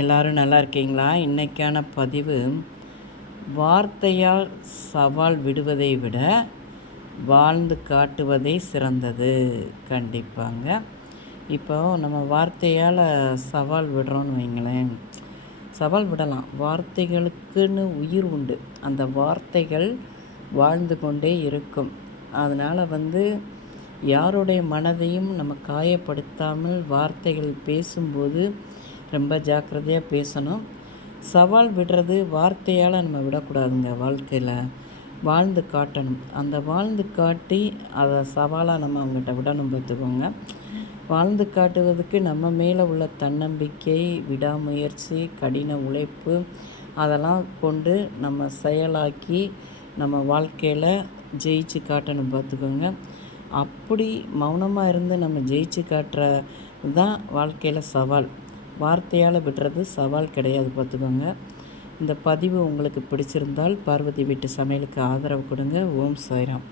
எல்லாரும் நல்லா இருக்கீங்களா? இன்னைக்கான பதிவு, வார்த்தையால் சவால் விடுவதை விட வாழ்ந்து காட்டுவதே சிறந்தது. கண்டிப்பாங்க. இப்போ நம்ம வார்த்தையால் சவால் விடுறோன்னு வைங்களேன், சவால் விடலாம். வார்த்தைகளுக்குன்னு உயிர் உண்டு. அந்த வார்த்தைகள் வாழ்ந்து கொண்டே இருக்கும். அதனால் யாருடைய மனதையும் நம்ம காயப்படுத்தாமல் வார்த்தைகள் பேசும்போது ரொம்ப ஜாக்கிரதையாக பேசணும். சவால் விடுறது வார்த்தையால் நம்ம விடக்கூடாதுங்க. வாழ்க்கையில் வாழ்ந்து காட்டணும். அந்த வாழ்ந்து காட்டி அதை சவாலாக நம்ம அவங்ககிட்ட விடணும். பார்த்துக்கோங்க. வாழ்ந்து காட்டுவதுக்கு நம்ம மேலே உள்ள தன்னம்பிக்கை, விடாமுயற்சி, கடின உழைப்பு அதெல்லாம் கொண்டு நம்ம செயலாக்கி நம்ம வாழ்க்கையில் ஜெயிச்சு காட்டணும். பார்த்துக்கோங்க. அப்படி மௌனமாக இருந்து நம்ம ஜெயிச்சு காட்டுறது தான் வாழ்க்கையில் சவால். வார்த்தையால் விடுறது சவால் கிடையாது. பார்த்துக்கோங்க. இந்த பதிவு உங்களுக்கு பிடிச்சிருந்தால் பார்வதி வீட்டு சமையலுக்கு ஆதரவு கொடுங்க. ஓம் சாய்ராம்.